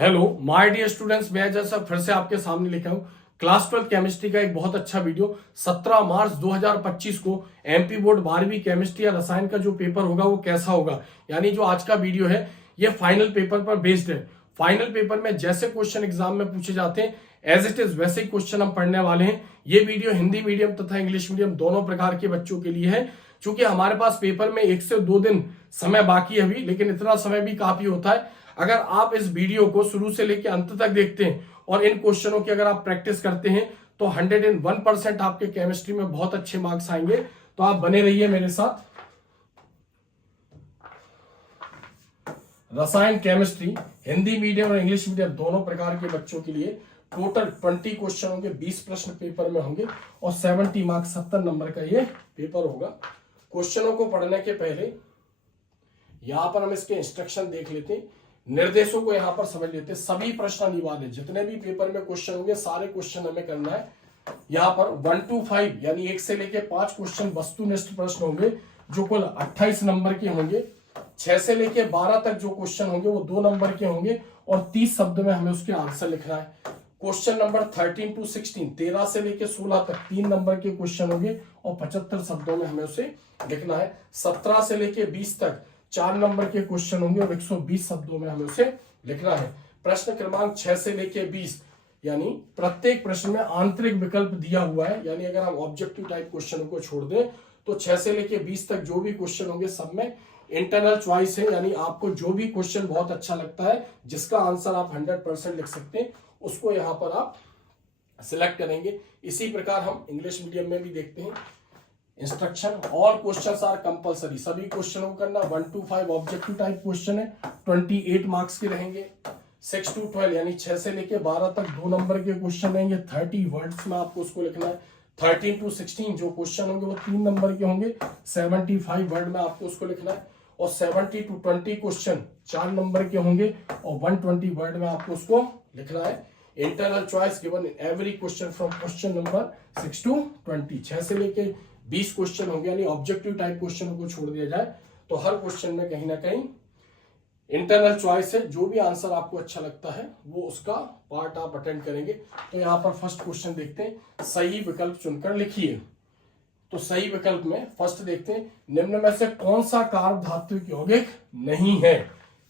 Hello my dear students, मैं जैसा फिर से आपके सामने लेकर हूँ क्लास 12 केमिस्ट्री का एक बहुत अच्छा वीडियो। 17 मार्च 2025 को एमपी बोर्ड 12वीं केमिस्ट्री या रसायन का जो पेपर होगा वो कैसा होगा, यानी जो आज का वीडियो है ये फाइनल पेपर पर बेस्ड है। फाइनल पेपर में जैसे क्वेश्चन एग्जाम में पूछे जाते हैं एज इट इज वैसे ही क्वेश्चन हम पढ़ने वाले हैं। ये वीडियो हिंदी मीडियम तथा इंग्लिश मीडियम दोनों प्रकार के बच्चों के लिए है। चूंकि हमारे पास पेपर में 1 से 2 दिन समय बाकी है अभी, लेकिन इतना समय भी काफी होता है अगर आप इस वीडियो को शुरू से लेकर अंत तक देखते हैं और इन क्वेश्चनों की अगर आप प्रैक्टिस करते हैं तो 101% आपके केमिस्ट्री में बहुत अच्छे मार्क्स आएंगे। तो आप बने रहिए मेरे साथ। रसायन केमिस्ट्री हिंदी मीडियम और इंग्लिश मीडियम दोनों प्रकार के बच्चों के लिए टोटल 20 क्वेश्चन होंगे, 20 प्रश्न पेपर में होंगे और 70 मार्क्स 70 नंबर का ये पेपर होगा। क्वेश्चनों को पढ़ने के पहले यहां पर हम इसके इंस्ट्रक्शन देख लेते हैं, निर्देशों को यहां पर समझ लेते हैं। सभी प्रश्न अनिवार्य, जितने भी पेपर में क्वेश्चन होंगे सारे क्वेश्चन हमें करना है। यहां पर 1 to 5 यानी 1 से लेके 5 क्वेश्चन वस्तुनिष्ठ प्रश्न होंगे जो कुल 28 नंबर के होंगे। 6 से लेके 12 तक जो क्वेश्चन होंगे वो 2 नंबर के होंगे और 30 शब्द में हमें उसके आंसर लिखना है। क्वेश्चन नंबर 13 to 16 13 से लेके 16 तक 3 नंबर के क्वेश्चन होंगे और 75 शब्दों में हमें उसे लिखना है। 17 से लेके 20 तक 4 नंबर के क्वेश्चन होंगे और 120 शब्दों में हमें उसे लिखना है। प्रश्न क्रमांक 6 से लेके 20 यानी प्रत्येक प्रश्न में आंतरिक विकल्प दिया हुआ है, यानी अगर हम ऑब्जेक्टिव टाइप क्वेश्चन को छोड़ दें तो 6 से लेके 20 तक जो भी क्वेश्चन होंगे सब में इंटरनल चॉइस है, यानी आपको जो भी क्वेश्चन बहुत अच्छा लगता है जिसका आंसर आप 100% लिख सकते हैं उसको यहां पर आप सिलेक्ट करेंगे। इसी प्रकार हम इंग्लिश मीडियम में भी देखते हैं instruction. All questions are compulsory, सभी क्वेश्चनों को करना। 1 to 5 ऑब्जेक्टिव टाइप क्वेश्चन है, 28 मार्क्स के रहेंगे। 6 to 12 यानी 6 से लेके 12 तक 2 नंबर के क्वेश्चन रहेंगे, 30 वर्ड्स में आपको उसको लिखना है। 13 to 16 जो क्वेश्चन होंगे वो 3 नंबर के होंगे, 75 वर्ड में आपको उसको लिखना है। और 70 to 20 क्वेश्चन 4 नंबर के होंगे और 120 वर्ड में आपको उसको लिखना है। Internal choice given in every question from question number 6 to 20। 6 से लेके 20 क्वेश्चन होंगे, यानी ऑब्जेक्टिव टाइप क्वेश्चन को छोड़ दिया जाए तो हर क्वेश्चन में कहीं ना कहीं इंटरनल चॉइस है। जो भी आंसर आपको अच्छा लगता है वो उसका पार्ट आप अटेंड करेंगे। तो यहाँ पर फर्स्ट क्वेश्चन देखते हैं, सही विकल्प चुनकर लिखिए। तो सही विकल्प में फर्स्ट देखते हैं, निम्न में से कौन सा कार्ब धात्विक यौगिक नहीं है।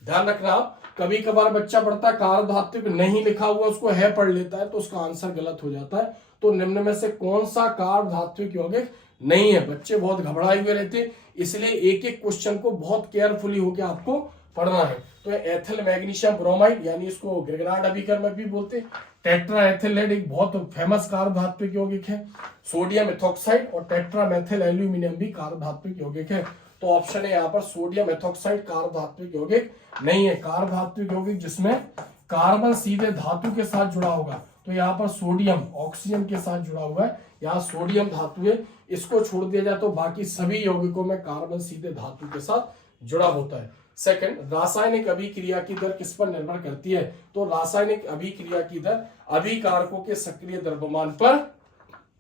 ध्यान रखना, आप कभी कभार बच्चा पढ़ता है कार्ब धात्विक नहीं लिखा हुआ उसको है पढ़ लेता है तो उसका आंसर गलत हो जाता है। तो निम्न में से कौन सा कार्ब धात्विक यौगिक नहीं है। बच्चे बहुत घबराए हुए रहते हैं, इसलिए एक एक क्वेश्चन को बहुत केयरफुली होकर आपको पढ़ना है। तो एथिल मैग्नीशियम ब्रोमाइड यानी इसको ग्रिगनार्ड अभिकर्मक भी बोलते हैं। टेट्रा एथिलेट एक बहुत फेमस कार्ब धात्विक यौगिक है। सोडियम एथोक्साइड और टेट्रा मेथिल एल्यूमिनियम भी कार्ब धात्विक यौगिक है। तो ऑप्शन है यहाँ पर सोडियम एथोक्साइड कार्ब धात्विक यौगिक नहीं है। कार्ब धात्विक यौगिक जिसमें कार्बन सीधे धातु के साथ जुड़ा होगा, तो यहाँ पर सोडियम ऑक्सीजन के साथ जुड़ा हुआ है, यहाँ सोडियम धातु है। इसको छोड़ दिया जाए तो बाकी सभी यौगिकों में कार्बन सीधे धातु के साथ जुड़ा होता है। सेकंड, रासायनिक अभिक्रिया की दर किस पर निर्भर करती है। तो रासायनिक अभिक्रिया की दर अभिकारकों के सक्रिय द्रव्यमान पर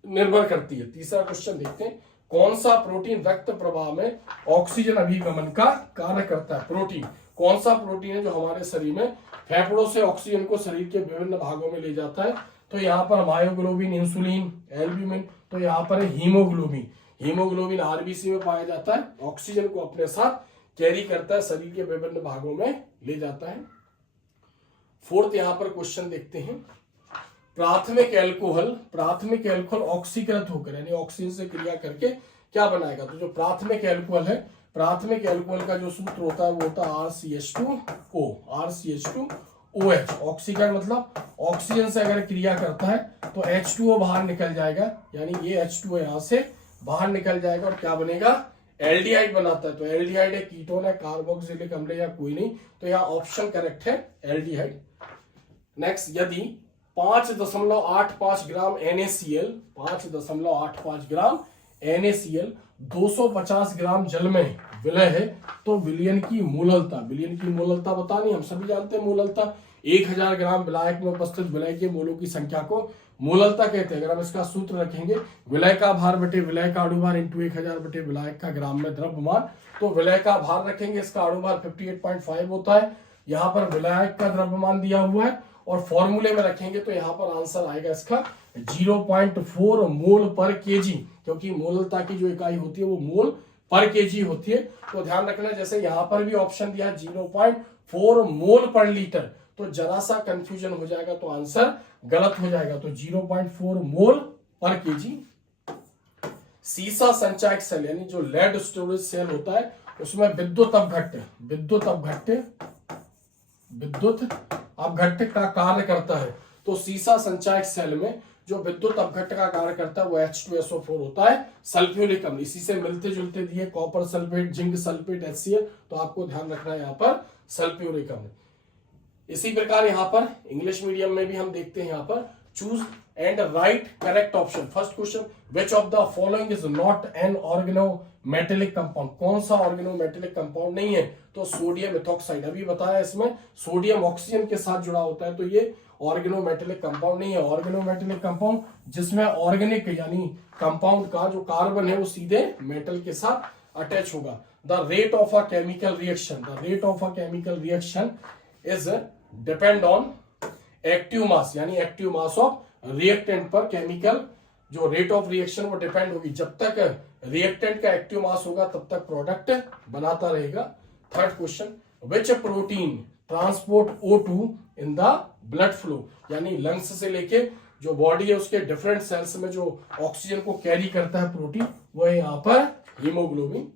निर्भर करती है। तीसरा क्वेश्चन देखते हैं, कौन सा प्रोटीन रक्त प्रवाह में ऑक्सीजन अभिगमन का कार्य करता है। प्रोटीन कौन सा प्रोटीन है जो हमारे शरीर में फेफड़ों से ऑक्सीजन को शरीर के विभिन्न भागों में ले जाता है। तो यहाँ पर मायोग्लोबिन, इंसुलिन, एल्ब्यूमिन। तो यहाँ पर हीमोग्लोबिन, हीमोग्लोबिन आरबीसी में पाया जाता है, ऑक्सीजन को अपने साथ कैरी करता है, शरीर के विभिन्न भागों में ले जाता है। फोर्थ यहाँ पर क्वेश्चन देखते हैं, प्राथमिक एल्कोहल ऑक्सीकृत होकर यानी ऑक्सीजन से क्रिया करके क्या बनाएगा। तो जो प्राथमिक एल्कोहल है, प्राथमिक एल्कोहल का जो सूत्र होता है वो होता है RCH2O, RCH2OH। ऑक्सीकरण मतलब ऑक्सीजन से अगर क्रिया करता है तो H2O बाहर निकल जाएगा, यानी ये H2O यहां से बाहर निकल जाएगा और क्या बनेगा, एल्डिहाइड बनाता है। तो एल्डिहाइड है, कीटोन है, कार्बोक्सिलिक अम्ल या कोई नहीं, तो यहाँ ऑप्शन करेक्ट है एल्डिहाइड। नेक्स्ट, यदि 5.85 ग्राम NaCl 5.85 ग्राम NaCl 250 ग्राम जल में विलय है तो विलयन की मोललता बतानी, हम सभी जानते हैं मोललता 1000 ग्राम विलायक में उपस्थित विलय के मोलों की संख्या को मोललता कहते हैं। अगर हम इसका सूत्र रखेंगे विलय का भार बटे विलय का अणुभार इंटू 1000 बटे विलायक का ग्राम में द्रव्यमान, तो विलय का भार रखेंगे, इसका अणुभार 58.5 होता है, यहाँ पर विलायक का द्रव्यमान दिया हुआ है और फॉर्मूले में रखेंगे तो यहाँ पर आंसर आएगा इसका 0.4 मोल पर केजी, क्योंकि मोलता की जो इकाई होती है वो मोल पर केजी होती है। तो ध्यान रखना, जैसे यहाँ पर भी ऑप्शन दिया 0.4 मोल पर लीटर, तो जरा सा कंफ्यूजन हो जाएगा तो आंसर गलत हो जाएगा। तो 0.4 मोल पर केजी। सीसा संचायक सेल यानी जो लेड स्टोरेज सेल होता है उसमें विद्युत अपघट्य का कार्य करता है। तो सीसा संचायक सेल में जो विद्युत अपघट्य का कार्य करता है वो H2SO4 होता है, सल्फ्यूरिक अम्ल। इसी से मिलते जुलते दिए copper sulphate, zinc sulphate, HCl, तो आपको ध्यान रखना है यहाँ पर सल्फ्यूरिक अम्ल। इसी प्रकार यहाँ पर इंग्लिश मीडियम में भी हम देखते हैं यहाँ पर choose and right correct option. First question, which of the following is not an organometallic compound, कौन सा ऑर्गेनोमेटेलिक कंपाउंड नहीं है? तो सोडियम इथॉक्साइड, अभी बताया इसमें सोडियम ऑक्सीजन के साथ जुड़ा होता है, तो ये ऑर्गेनोमेटेलिक कंपाउंड नहीं है। ऑर्गेनोमेटेलिक कंपाउंड जिसमें ऑर्गेनिक यानी कंपाउंड का जो कार्बन है वो सीधे मेटल के साथ अटैच होगा। The rate of a chemical reaction is depend on active mass, यानी एक्टिव मास ऑफ रिएक्टेंट पर केमिकल जो रेट ऑफ रिएक्शन वो डिपेंड होगी। जब तक रिएक्टेंट का एक्टिव मास होगा तब तक प्रोडक्ट बनाता रहेगा। Third question, which protein transport O2 in the blood flow, यानी लंग्स से लेके जो बॉडी है उसके डिफरेंट सेल्स में जो ऑक्सीजन को कैरी करता है प्रोटीन, वो है यहाँ पर हीमोग्लोबिन।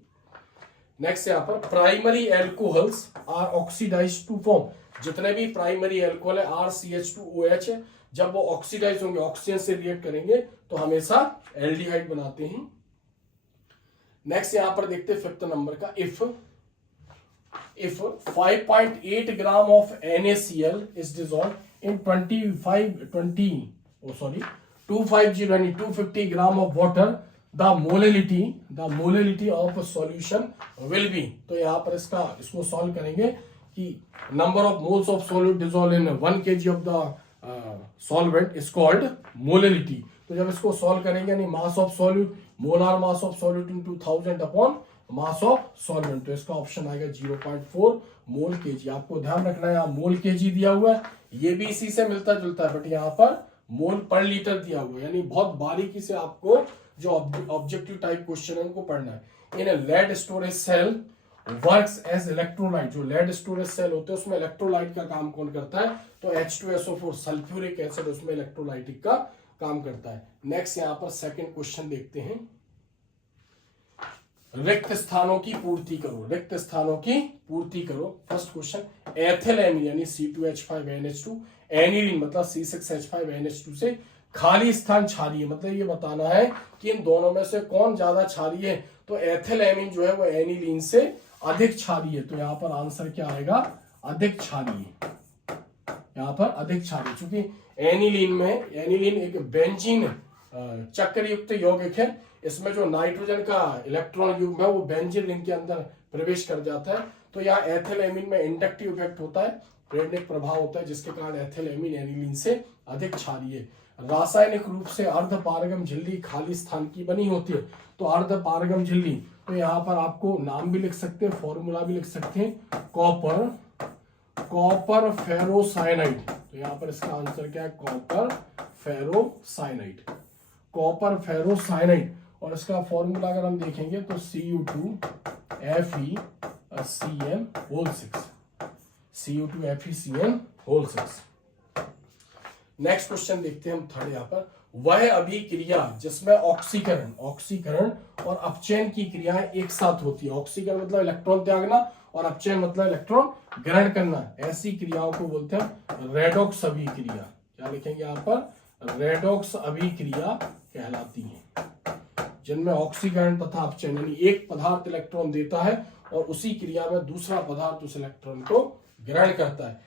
नेक्स्ट यहाँ पर primary alcohols are oxidised to form, जितने भी प्राइमरी एल्कोहल है RCH2OH है, जब वो ऑक्सीडाइज होंगे, ऑक्सीजन से रिएक्ट करेंगे तो हमेशा एल्डिहाइड बनाते हैं। नेक्स्ट यहां पर देखते हैं फिफ्थ नंबर का, if 5.8 gram of NaCl is dissolved in 250 gram of water, the molality of solution will be. तो यहां पर इसको सॉल्व करेंगे कि number of moles of solute dissolve in 1 kg of the solvent is called molality. तो जब इसको solve करेंगे यानी मास of solute, molar mass of solute into 1000 upon mass of solvent, तो इसका ऑप्शन आएगा 0.4 मोल केजी। आपको ध्यान रखना है यहाँ मोल केजी दिया हुआ है, ये भी इसी से मिलता जुलता है, बट यहाँ पर मोल पर लीटर दिया हुआ है, यानी बहुत बारीकी से आपको जो ऑब्जेक्टिव टाइप क्वेश्चन है उनको पढ़ना है। In lead storage cell works as electrolyte, जो लेड स्टोरेज सेल होते हैं उसमें इलेक्ट्रोलाइट का काम कौन करता है? तो H2SO4 सल्फ्यूरिक एसिड उसमें इलेक्ट्रोलाइटिक का काम करता है। नेक्स्ट यहाँ पर सेकंड क्वेश्चन देखते हैं, रिक्त स्थानों की पूर्ति करो। फर्स्ट क्वेश्चन, एथिलेमीन यानी C2H5NH2, एनिलीन मतलब C6H5NH2 से खाली स्थान क्षारीय, मतलब ये बताना है कि इन दोनों में से कौन ज्यादा क्षारीय है। तो एथिलेमीन जो है वो एनिलीन से अधिक क्षारीय है, तो यहाँ पर आंसर क्या आएगा? अधिक क्षारीय। यहाँ पर अधिक क्षारीय, चूंकि एनिलीन एक बेंजीन चक्रयुक्त यौगिक है, इसमें जो नाइट्रोजन का इलेक्ट्रॉन युग्म है वो बेंजीन रिंग के अंदर प्रवेश कर जाता है। तो यहाँ एथिलेमीन में इंडक्टिव इफेक्ट होता है, प्रेरक प्रभाव होता है, जिसके कारण एथिलेमीन एनिलीन से अधिक क्षारीय है। रासायनिक रूप से अर्धपारगम झिल्ली खाली स्थान की बनी होती है। तो अर्धपारगम झिल्ली, तो यहाँ पर आपको नाम भी लिख सकते हैं, फॉर्मूला भी लिख सकते हैं, कॉपर फेरोसाइनाइड। तो यहाँ पर इसका आंसर क्या है? Copper ferrocyanide. और इसका फॉर्मूला अगर हम देखेंगे तो Cu2FeCN6। नेक्स्ट क्वेश्चन देखते हैं हम थर्ड यहाँ पर, वह अभिक्रिया जिसमें ऑक्सीकरण और अपचयन की क्रियाएं एक साथ होती है। ऑक्सीकरण मतलब इलेक्ट्रॉन त्यागना और अपचयन मतलब इलेक्ट्रॉन ग्रहण करना, ऐसी क्रियाओं को बोलते हैं रेडॉक्स अभिक्रिया। क्या लिखेंगे यहाँ पर? रेडॉक्स अभिक्रिया कहलाती है, जिनमें ऑक्सीकरण तथा अपचयन यानी एक पदार्थ इलेक्ट्रॉन देता है और उसी क्रिया में दूसरा पदार्थ उस इलेक्ट्रॉन को ग्रहण करता है।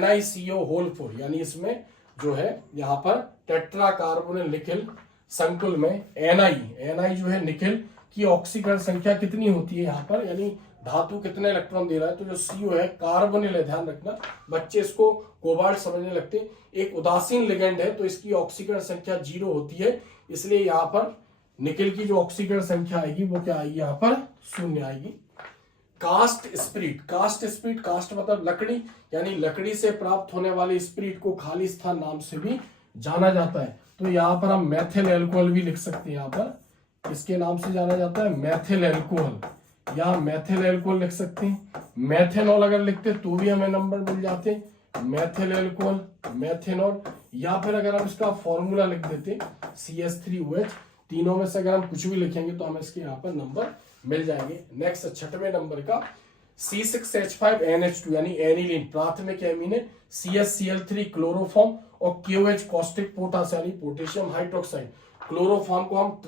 NiCO4 यानी इसमें जो है यहाँ पर टेट्रा कार्बोनिल निकेल संकुल में Na जो है निकेल की ऑक्सीकरण संख्या कितनी होती है यहाँ पर, यानी धातु कितने इलेक्ट्रॉन दे रहा है। तो जो CO है कार्बोनिल है, ध्यान रखना बच्चे इसको कोबाल्ट समझने लगते हैं, एक उदासीन लिगेंड है तो इसकी ऑक्सीकरण संख्या 0 होती है, इसलिए यहाँ पर निकेल की जो ऑक्सीकरण संख्या आएगी वो क्या आएगी? यहाँ पर 0 आएगी। कास्ट स्पिरिट, कास्ट स्पिरिट, कास्ट मतलब लकड़ी, यानी लकड़ी से प्राप्त होने वाले स्पिरिट को खालिस्तान नाम से भी जाना जाता है। तो यहाँ पर हम मेथिल एल्कोहल भी लिख सकते हैं। यहाँ पर इसके नाम से जाना जाता है मेथिल एल्कोहल, या मेथिल एल्कोहल लिख सकते हैं। मेथेनॉल अगर लिखते तो भी हमें नंबर मिल जाते, मेथिल एल्कोहल, मेथेनॉल, या फिर अगर हम इसका फॉर्मूला लिख देते CH3OH, तीनों में से अगर हम कुछ भी लिखेंगे तो हमें इसके यहाँ पर नंबर मिल जाएंगे। नेक्स्ट 6वें नंबर का C6H5NH2 यानी एनिलीन, प्राथमिक एमीन है। CH-Cl3 क्लोरोफॉर्म और KOH कॉस्टिक पोटास यानी पोटेशियम हाइड्रोक्साइड। क्लोरोफॉर्म को हम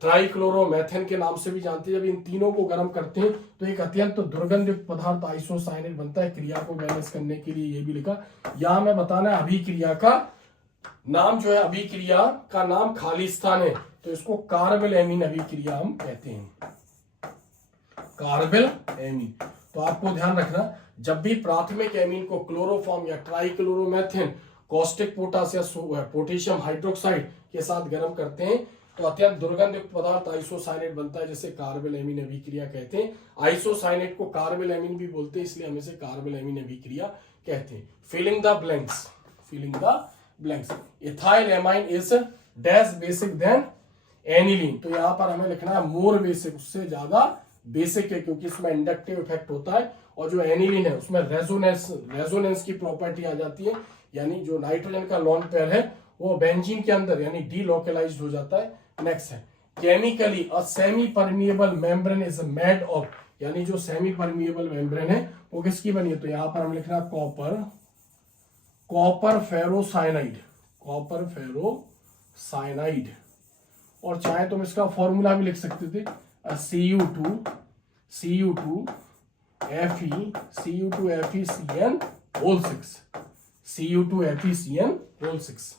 ट्राइक्लोरोमेथेन के नाम से भी जानते हैं। जब इन तीनों को गर्म करते हैं तो एक अत्यंत दुर्गंधयुक्त पदार्थ आइसोसाइनेट बनता है। क्रिया को बैलेंस करने के लिए ये भी लिखा। यहां हमें बताना है अभिक्रिया का नाम जो है, अभिक्रिया का नाम खालिस्तान है, तो इसको कार्बल एमीन अभिक्रिया हम कहते हैं, कार्बल एमीन। तो आपको ध्यान रखना, जब भी प्राथमिक एमीन को क्लोरोफॉर्म या ट्राइक्लोरोमेथेन कॉस्टिक पोटास या पोटेशियम हाइड्रोक्साइड के साथ गर्म करते हैं तो अत्यंत दुर्गंधयुक्त पदार्थ आइसोसाइनेट बनता है, जिसे कार्बल एमीन अभिक्रिया कहते हैं। आइसोसाइनेट को कार्बल एमीन भी बोलते हैं, इसलिए हम इसे कार्बल एमीन अभिक्रिया कहते हैं। Filling the blanks, filling the blanks. Ethyl amine is dash basic than aniline, तो यहाँ पर हमें लिखना है मोर बेसिक, उससे ज्यादा बेसिक है, क्योंकि इसमें इंडक्टिव इफेक्ट होता है। और जो एनिलीन है उसमें रेजोनेंस की प्रॉपर्टी आ जाती है, यानी जो नाइट्रोजन का लोन पेयर है वो बेंजीन के अंदर यानी डीलोकलाइज्ड हो जाता है। नेक्स्ट है chemically a semi permeable membrane is made of, यानी जो सेमी परमिएबल मेम्ब्रेन है वो किसकी बनी है, तो यहां पर हम लिखना कॉपर फेरोसाइनाइड, कॉपर फेरोसाइनाइड। और चाहे तुम इसका फॉर्मूला भी लिख सकते थे Cu2FeCN6,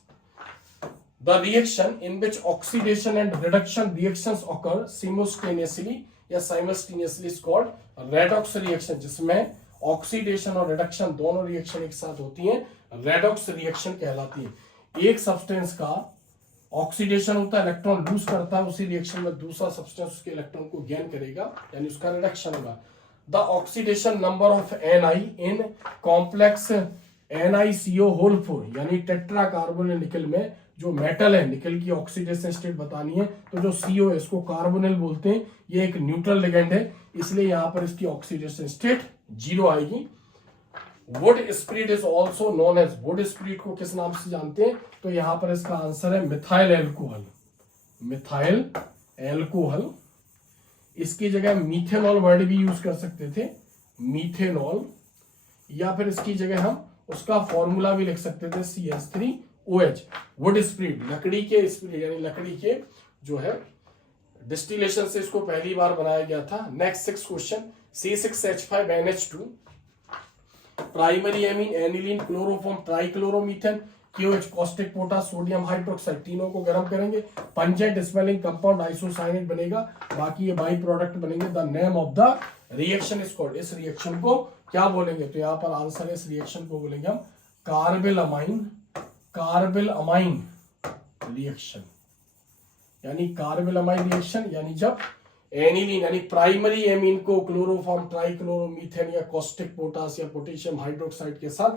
The reaction in which oxidation and reduction reactions occur simultaneously is called redox reaction, जिसमें ऑक्सीडेशन और रिडक्शन दोनों रिएक्शन एक साथ होती हैं, रेडॉक्स रिएक्शन कहलाती है। एक सब्सटेंस का ऑक्सीडेशन होता है, इलेक्ट्रॉन लूज करता है, उसी रिएक्शन में दूसरा सब्सटेंस उसके इलेक्ट्रॉन को गेन करेगा, यानी उसका रिडक्शन होगा। The oxidation number of Ni in complex NiCO4 यानी टेट्रा कार्बोनिल निकल में जो मेटल है, निकल की ऑक्सीडेशन स्टेट बतानी है, तो जो CO है इसको कार्बोनिल बोलते हैं, ये एक न्यूट्रल लिगेंड है, इसलिए यहां पर इसकी ऑक्सीडेशन स्टेट 0 आएगी। Wood spirit is also known as, wood spirit को किस नाम से जानते हैं, तो यहां पर इसका आंसर है मिथाइल एल्कोहल, मिथाइल एल्कोहल। इसकी जगह मीथेनॉल वर्ड भी यूज कर सकते थे, मीथेनॉल, या फिर इसकी जगह हम उसका फॉर्मूला भी लिख सकते थे CH3OH। वुड स्पिरिट लकड़ी के स्पिरिट यानी लकड़ी के जो है डिस्टिलेशन से इसको पहली बार बनाया गया था। Next 6 question C6H5NH2 primary amine aniline chloroform trichloromethane KOH caustic potash sodium hydroxide, तीनों को गर्म करेंगे, पंजेंट स्मेलिंग कंपाउंड आइसोसाइनेट बनेगा, बाकी ये बाई प्रोडक्ट बनेंगे। The name of the reaction is called, इस रिएक्शन को क्या बोलेंगे, तो यहाँ पर आंसर है इस रिएक्शन को बोलेंगे हम कार्बल अमाइन रिएक्शन, यानी कार्बल अमाइन रिएक्शन, यानी जब एनिलीन यानी प्राइमरी एमीन को क्लोरोफॉर्म ट्राइक्लोरोमीथेन या कॉस्टिक पोटास या पोटेशियम हाइड्रोक्साइड के साथ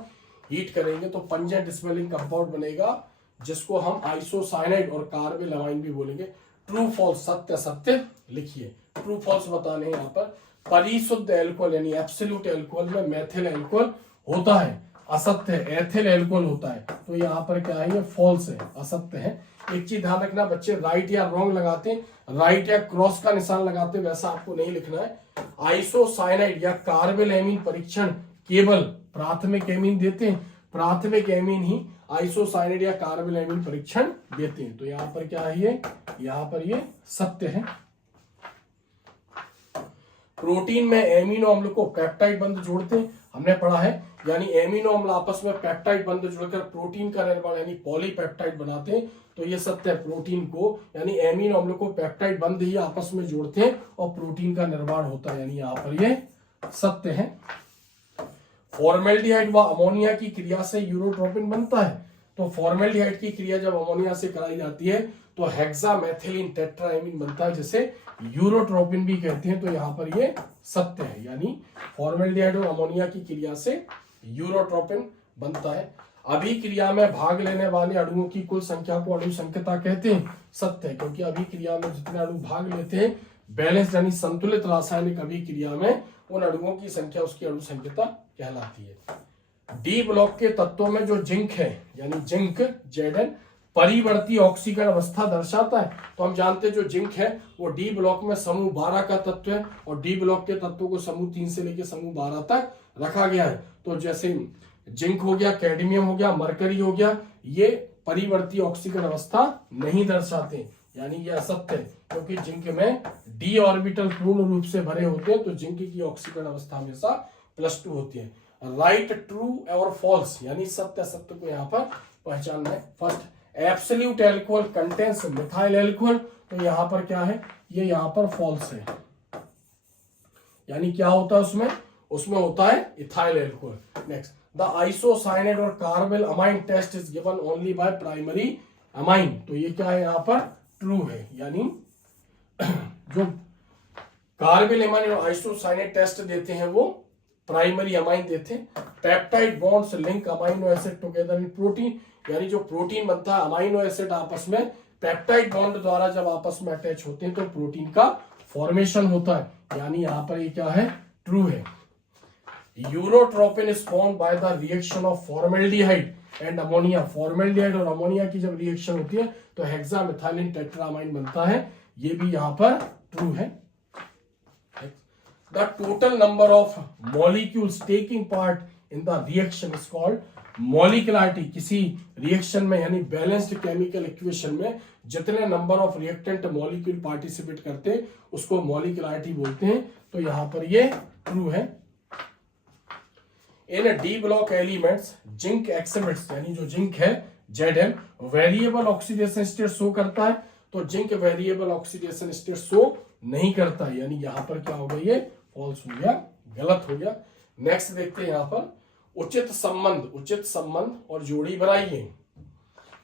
हीट करेंगे तो पंजेंट स्मेलिंग कंपाउंड बनेगा, जिसको हम आइसोसाइनाइड और कार्बल अमाइन भी बोलेंगे। ट्रू फॉल्स, सत्य सत्य लिखिए, ट्रू फॉल्स बताने हैं यहाँ पर। परिशुद्ध एल्कोहल यानी एब्सोल्यूट एल्कोहल में मेथिल एल्कोहल होता है, असत्य है एथिल एल्कोहल होता है, तो यहाँ पर क्या है, ये फॉल्स है, असत्य है। एक चीज ध्यान रखना बच्चे, राइट या रॉन्ग लगाते हैं, राइट या क्रॉस का निशान लगाते हैं, वैसा आपको नहीं लिखना है। आइसोसाइनाइड या कार्बल एमीन परीक्षण केवल प्राथमिक एमीन देते हैं, प्राथमिक एमीन ही आइसोसाइनाइड या कार्बल एमीन परीक्षण देते हैं, तो यहाँ पर क्या है, ये यहाँ पर ये सत्य है। प्रोटीन में एमिनो अम्ल को पेप्टाइड बंध जोड़ते हैं, हमने पढ़ा है, यानी एमिनो अम्ल आपस में पेप्टाइड बंध जोड़कर प्रोटीन का निर्माण यानी पॉलीपेप्टाइड बनाते हैं, तो ये सत्य है। प्रोटीन को यानी एमिनो अम्ल को पेप्टाइड बंध ही आपस में जोड़ते हैं और प्रोटीन का निर्माण होता है, यानी यहाँ पर ये सत्य है। फॉर्मेल्डिहाइड व अमोनिया की क्रिया से यूरोट्रोपिन बनता है, तो फॉर्मेल्डिहाइड की क्रिया जब अमोनिया से कराई जाती है तो हेक्सामेथिलीन टेट्राएमीन बनता है, जिसे यूरोट्रोपिन भी कहते हैं। तो यहाँ पर ये सत्य है, यानी फॉर्मेल्डिहाइड और अमोनिया की क्रिया से यूरोट्रोपिन बनता है। अभिक्रिया में भाग लेने वाले अणुओं की कुल संख्या को अणु संख्यता कहते हैं। सत्य है, क्योंकि अभिक्रिया में जितने अणु भाग लेते हैं बैलेंस यानी संतुलित रासायनिक अभिक्रिया में, उन अणुओं की संख्या उसकी अणु संख्यता कहलाती है। डी ब्लॉक के तत्वों में जो जिंक है, यानी जिंक Zn परिवर्ती ऑक्सीकरण अवस्था दर्शाता है। तो हम जानते हैं जो जिंक है वो डी ब्लॉक में समूह 12 का तत्व है, और डी ब्लॉक के तत्वों को समूह 3 से लेकर समूह 12 तक रखा गया है। तो जैसे जिंक हो गया, कैडमियम हो गया, मरकरी हो गया, ये परिवर्ती ऑक्सीकरण अवस्था नहीं दर्शाते, यानी ये असत्य है, क्योंकि जिंक में डी ऑर्बिटल पूर्ण रूप से भरे होते हैं। तो जिंक की ऑक्सीकरण अवस्था हमेशा +2 होती है। राइट, ट्रू और फॉल्स, यानी सत्य असत्य को यहाँ पर पहचानना है। First, absolute alcohol contains methyl alcohol, तो यहाँ पर क्या है, ये यहाँ पर फॉल्स है, यानी क्या होता है उसमें, उसमें होता है ethyl alcohol. Next, the isocyanate और carbylamine test is given only by primary amine, तो ये क्या है यहाँ पर ट्रू है, यानी जो कार्बेल अमाइन और आइसोसाइनेट टेस्ट देते हैं वो प्राइमरी अमाइन देते हैं। Peptide bonds link amino acid together in protein, यानी जो प्रोटीन बनता है अमाइनो एसिड आपस में पेप्टाइड बॉन्ड द्वारा जब आपस में अटैच होते हैं तो प्रोटीन का फॉर्मेशन होता है, यानी यहाँ पर ये क्या है, ट्रू है। Urotropine is formed by the reaction of formaldehyde and ammonia, formaldehyde और अमोनिया की जब रिएक्शन होती है तो हेक्सामेथिलीन टेट्रामाइन बनता है, ये भी यहाँ पर ट्रू है। The total number of molecules taking part in the reaction is called molecularity। किसी रिएक्शन में यानी बैलेंस्ड केमिकल इक्वेशन में जितने number of reactant molecule participate करते हैं उसको मॉलिक्युलरिटी बोलते हैं, तो यहां पर ये ट्रू है। इन डी ब्लॉक एलिमेंट्स जिंक एक्सिबिट्स, यानी जो जिंक है Zn variable oxidation state show करता है, तो zinc variable oxidation state show नहीं करता है, यानी यहां पर क्या हो गया, ये फॉल्स हो गया, गलत हो गया। नेक्स्ट देखते हैं यहाँ पर उचित संबंध और जोड़ी बनाइए।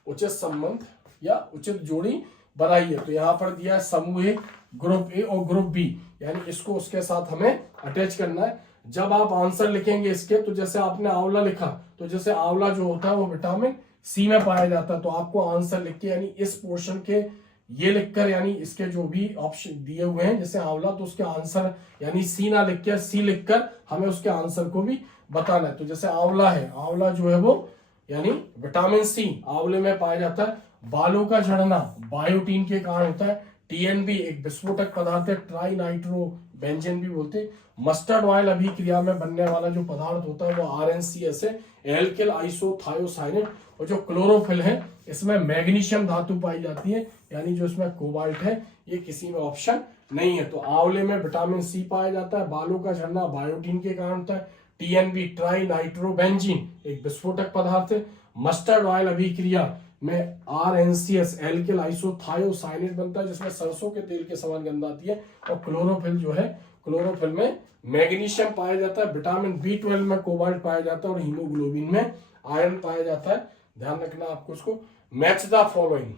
उचित संबंध या उचित जोड़ी बनाइए, तो यहाँ पर दिया है समूह ए, ग्रुप ए और ग्रुप बी, यानी इसको उसके साथ हमें अटैच करना है। जब आप आंसर लिखेंगे इसके, तो जैसे आपने आंवला लिखा, तो जैसे आंवला जो होता है वो विटामिन सी में पाया जाता है, तो आपको आंसर लिख के यानी इस पोर्शन के ये लिखकर, यानी इसके जो भी ऑप्शन दिए हुए हैं जैसे आंवला, तो उसके आंसर यानी सी ना लिखकर सी लिखकर हमें उसके आंसर को भी बताना है। तो जैसे आंवला है, आंवला जो है वो यानी विटामिन सी आंवले में पाया जाता है। बालों का झड़ना बायोटीन के कारण होता है। टीएनबी एक विस्फोटक पदार्थ है, ट्राई नाइट्रो बेंजीन भी बोलते हैं। मस्टर्ड ऑयल अभिक्रिया में बनने वाला जो पदार्थ होता है वो RNCS है, एल्किल आइसोथायोसाइनेट। और जो क्लोरोफिल है इसमें मैग्नीशियम धातु पाई जाती है, यानी जो इसमें कोबाल्ट है ये किसी में ऑप्शन नहीं है। तो आंवले में विटामिन सी पाया जाता है, बालों का झड़ना बायोटीन के कारण होता है। टीएनबी ट्राई नाइट्रोबेंजीन एक विस्फोटक पदार्थ है। मस्टर्ड ऑयल अभिक्रिया में RNCS एल्किल आइसोथायोसाइनेट बनता है, जिसमें सरसों के तेल के समान गंध आती है। और क्लोरोफिल जो है, क्लोरोफिल में मैग्नीशियम पाया जाता है, विटामिन B12 में कोबाल्ट पाया जाता है और हीमोग्लोबिन में आयरन पाया जाता है। ध्यान रखना आपको उसको। Match the following,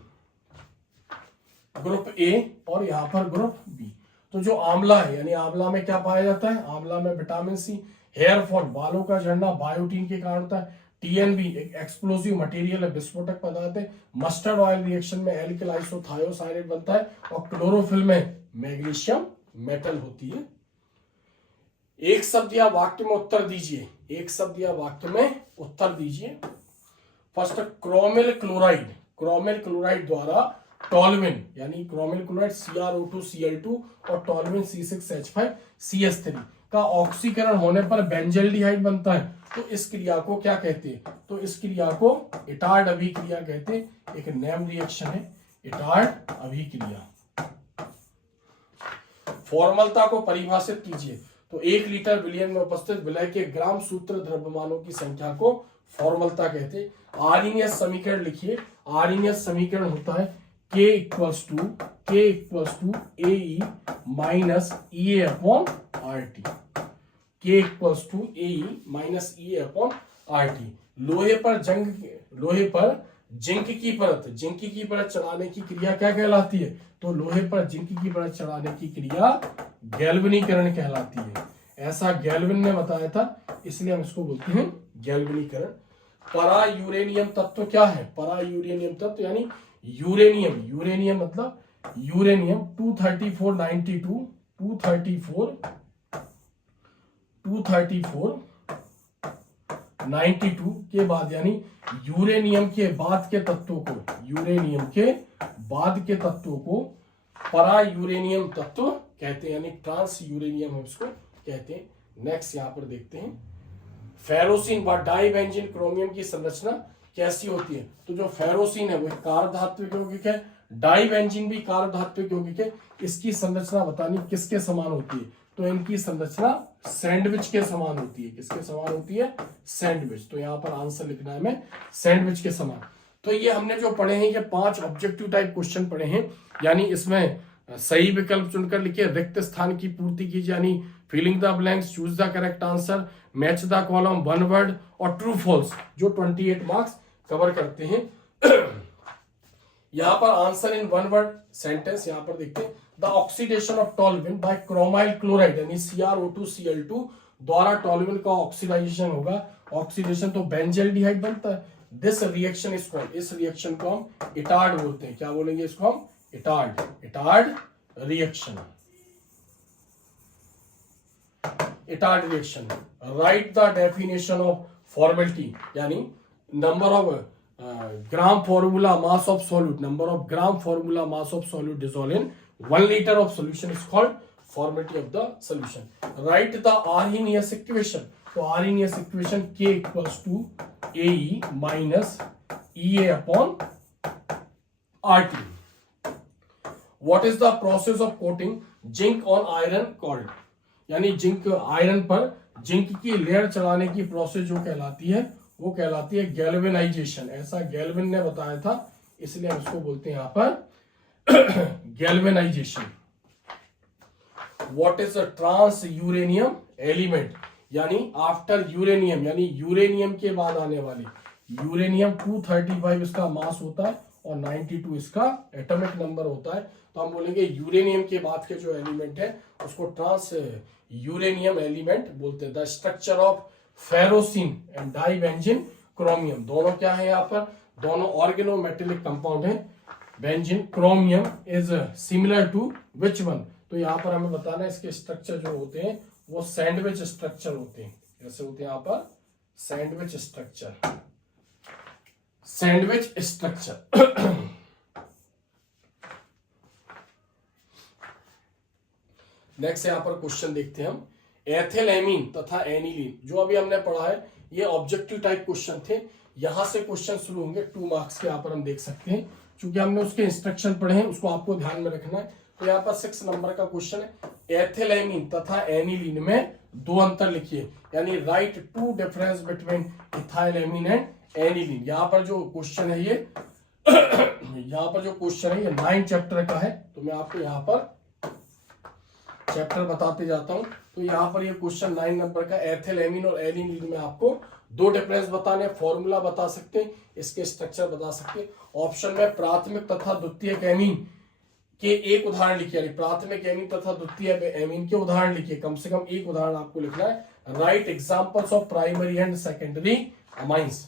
group A और यहाँ पर ग्रुप बी। तो जो आंवला है, यानी आंवला में क्या पाया जाता है, आंवला में विटामिन सी। हेयर फॉल बालों का झड़ना बायोटीन के कारण होता है। टीएनबी एक एक्सप्लोसिव मटेरियल है, विस्फोटक पदार्थ है। मस्टर्ड ऑयल रिएक्शन में एल्किल आइसोथायोसाइनेट बनता है और क्लोरोफिल में मैग्नीशियम मेटल होती है। एक शब्द या वाक्य में उत्तर दीजिए, एक शब्द या वाक्य में उत्तर दीजिए। First, chromyl chloride, chromyl chloride द्वारा टॉल्विन यानी क्रोमिल क्लोराइड CrO2Cl2 और टॉल्विन C6H5CH3 का ऑक्सीकरण होने पर बेंजल्डिहाइड बनता है। तो इस क्रिया को क्या कहते हैं, तो इस क्रिया को इटार्ड अभिक्रिया कहते हैं। एक नेम रिएक्शन है इटार्ड अभिक्रिया। फॉर्मलता को परिभाषित कीजिए, तो 1 लीटर विलयन में उपस्थित विलय के ग्राम सूत्र द्रव्यमानों की संख्या को फॉर्मलता कहते हैं। आरएनएस समीकरण लिखिए। आरएनएस समीकरण होता है K equals to AE minus EA upon RT। K equals to AE minus EA upon RT। लोहे पर जिंक की परत चढ़ाने की क्रिया क्या कहलाती है? तो लोहे पर जिंक की परत चढ़ाने की क्रिया गैल्वेनीकरण कहलाती है। ऐसा गैल्विन ने बताया था, इसलिए हम इसको बोलते हैं गैल्वेनीकरण। परा यूरेनियम तत्व क्या है? परा यूरेनियम तत्व यानी यूरेनियम मतलब यूरेनियम 234 92 के बाद, यानी यूरेनियम के बाद के तत्वों को परा यूरेनियम तत्व कहते हैं, यानी ट्रांस यूरेनियम हम इसको कहते हैं। नेक्स्ट यहां पर देखते हैं फेरोसिन व डाइबेंजीन क्रोमियम की संरचना कैसी होती है? तो जो फेरोसिन है वो कार्बधात्विक यौगिक है, डाइबेंजीन भी कार्बधात्विक यौगिक है। इसकी संरचना बतानी किसके समान होती है? तो इनकी संरचना सैंडविच के समान होती है। किसके समान होती है? सैंडविच। तो यहां पर आंसर लिखना है हमें सैंडविच के समान। तो ये हमने जो पढ़े हैं, ये 5 ऑब्जेक्टिव टाइप क्वेश्चन पढ़े हैं, यानी इसमें सही विकल्प चुनकर लिखिए, रिक्त स्थान की पूर्ति कीजिए, यानी filling the blanks, choose the correct answer, match the column, one word और ट्रू फॉल्स, जो 28 मार्क्स कवर करते हैं। यहां पर answer in one word sentence यहां पर देखते हैं, the oxidation of toluene by chromyl chloride यानी CrO2Cl2 द्वारा टॉल्यूइन का ऑक्सीडाइजेशन होगा। ऑक्सीडेशन तो बेंजल्डिहाइड बनता है। दिस रिएक्शन इज कॉल्ड, इस रिएक्शन को हम इटार्ड बोलते हैं। क्या बोलेंगे इसको हम? Etard reaction. Etard reaction. Write the definition of formality, यानी number of gram formula mass of solute, number of gram formula mass of solute dissolve in 1 liter of solution is called formality of the solution. Write the Arrhenius equation, तो Arrhenius equation K equals to AE minus EA upon RT। What is the process of coating zinc on iron called? यानी zinc iron पर zinc की layer चढ़ाने की process जो कहलाती है वो कहलाती है गैल्वेनाइजेशन। ऐसा गैल्विन ने बताया था, इसलिए हम इसको बोलते हैं यहां पर galvanisation. What is a trans uranium element, यानी आफ्टर यूरेनियम, यानी यूरेनियम के बाद आने वाले, यूरेनियम 235 इसका मास होता है और 92 इसका एटॉमिक नंबर होता है। तो हम बोलेंगे यूरेनियम के बाद के जो एलिमेंट है उसको ट्रांस यूरेनियम एलिमेंट बोलते हैं। The structure of ferrocene and dibenzene chromium, दोनों क्या है यहाँ पर? दोनों ऑर्गेनोमेटेलिक कंपाउंड है। Benzene chromium is similar to which one? तो यहाँ पर हमें बताना है इसके स्ट्रक्चर जो होते हैं वो सैंडविच स्ट्रक्चर होते हैं। जैसे होते हैं यहाँ पर सैंडविच स्ट्रक्चर। नेक्स्ट यहां पर क्वेश्चन देखते हैं हम, एथिलेमीन तथा एनिलीन, जो अभी हमने पढ़ा है ये ऑब्जेक्टिव टाइप क्वेश्चन थे। यहां से क्वेश्चन शुरू होंगे 2 मार्क्स के, यहां पर हम देख सकते हैं। क्योंकि हमने उसके इंस्ट्रक्शन पढ़े हैं उसको आपको ध्यान में रखना है। तो यहाँ पर 6 नंबर का क्वेश्चन है, एथिलेमीन तथा एनिलीन में 2 अंतर लिखिए, यानी write 2 difference between ethylamine and aniline. यहाँ पर जो क्वेश्चन है ये ये 9 चैप्टर का है। तो मैं आपको यहाँ पर चैप्टर बताते जाता हूं। तो यहाँ पर ये क्वेश्चन 9 नंबर का, एथिलेमीन और एनिलीन में आपको 2 डिफरेंस बताने, फॉर्मूला बता सकते हैं, इसके स्ट्रक्चर बता सकते हैं। ऑप्शन में प्राथमिक तथा द्वितीयक एमीन के एक उदाहरण लिखिए, यानी प्राथमिक एमीन तथा द्वितीय एमीन के उदाहरण लिखिए। कम से कम एक उदाहरण आपको लिखना है। Right examples of primary and secondary amines.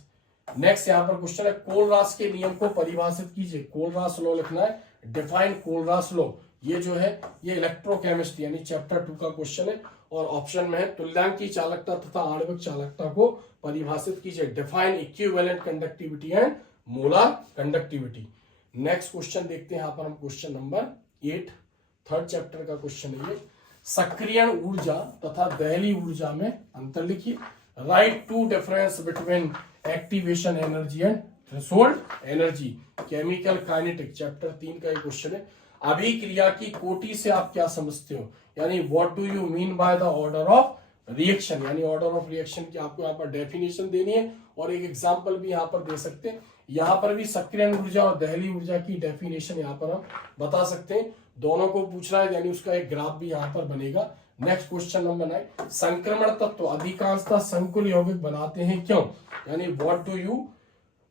Next यहाँ पर क्वेश्चन है, कोलरास के नियम को परिभाषित कीजिए। कोलरास लॉ लिखना है, डिफाइन कोलरास लॉ। ये जो है ये इलेक्ट्रोकेमिस्ट्री यानी चैप्टर 2 का क्वेश्चन है। और ऑप्शन में है, तुल्यांकी चालकता तथा आणविक चालकता को परिभाषित कीजिए। Define equivalent conductivity and molar conductivity. Next question देखते हैं यहाँ पर हम, क्वेश्चन नंबर 8 3rd चैप्टर का क्वेश्चन है ये। सक्रियण ऊर्जा तथा दहली ऊर्जा में अंतर लिखिए। Right 2 difference between activation energy and threshold energy. Chemical kinetic chapter 3 का ये क्वेश्चन है। अभिक्रिया की कोटि से आप क्या समझते हो, यानी what do you mean by the order of reaction, यानी ऑर्डर ऑफ रिएक्शन की आपको यहाँ पर डेफिनेशन देनी है और एक एग्जांपल भी यहाँ पर दे सकते हैं। यहाँ पर भी सक्रियण ऊर्जा और दहली ऊर्जा की डेफिनेशन यहाँ पर हम बता सकते हैं। दोनों को पूछ रहा है, यानी उसका एक ग्राफ भी यहाँ पर बनेगा। नेक्स्ट क्वेश्चन नंबर 9, संक्रमण तत्व अधिकांशतः संकुल यौगिक बनाते हैं क्यों, यानी what do you